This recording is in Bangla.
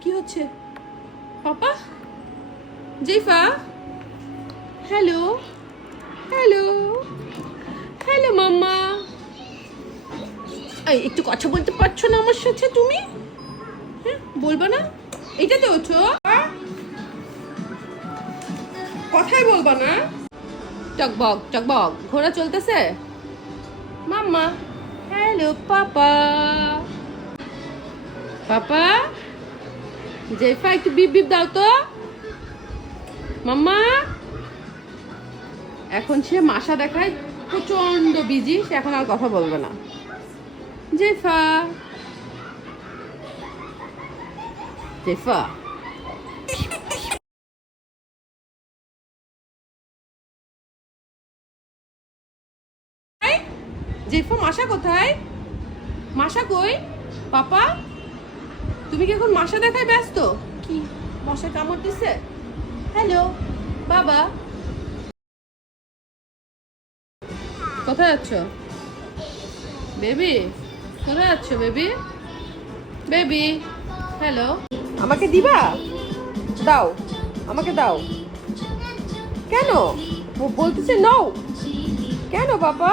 কি হচ্ছে পাপা? জিফা, হ্যালো হ্যালো হ্যালো মাম্মা। এই একটু কথা বলতে পারছো না আমার সাথে তুমি? হ্যাঁ, বলবা না? এইটাতে হচ্ছো, কথাই বলবা না? টকবক টকবক ঘোড়া চলতেছে। মাম্মা, হ্যালো পাপা। পাপা, জেফা একটু বিপ বিপ দাও তো। মাম্মা, এখন সে মাসা দেখায় প্রচন্ড বিজি, সে এখন আর কথা বলবে না। জেফা, জেফা, জেফা মাসা কোথায়? মাসা কই? পাপা, তুমি কি এখন মাসা দেখায় ব্যস্ত? কি মশা কামড় দিছে? হ্যালো বাবা, কোথায় যাচ্ছ বেবি? কোথায় যাচ্ছ বেবি? বেবি, হ্যালো, আমাকে দিবা? দাও, আমাকে দাও। কেন? ও বলতেছে নাও। কেন বাবা?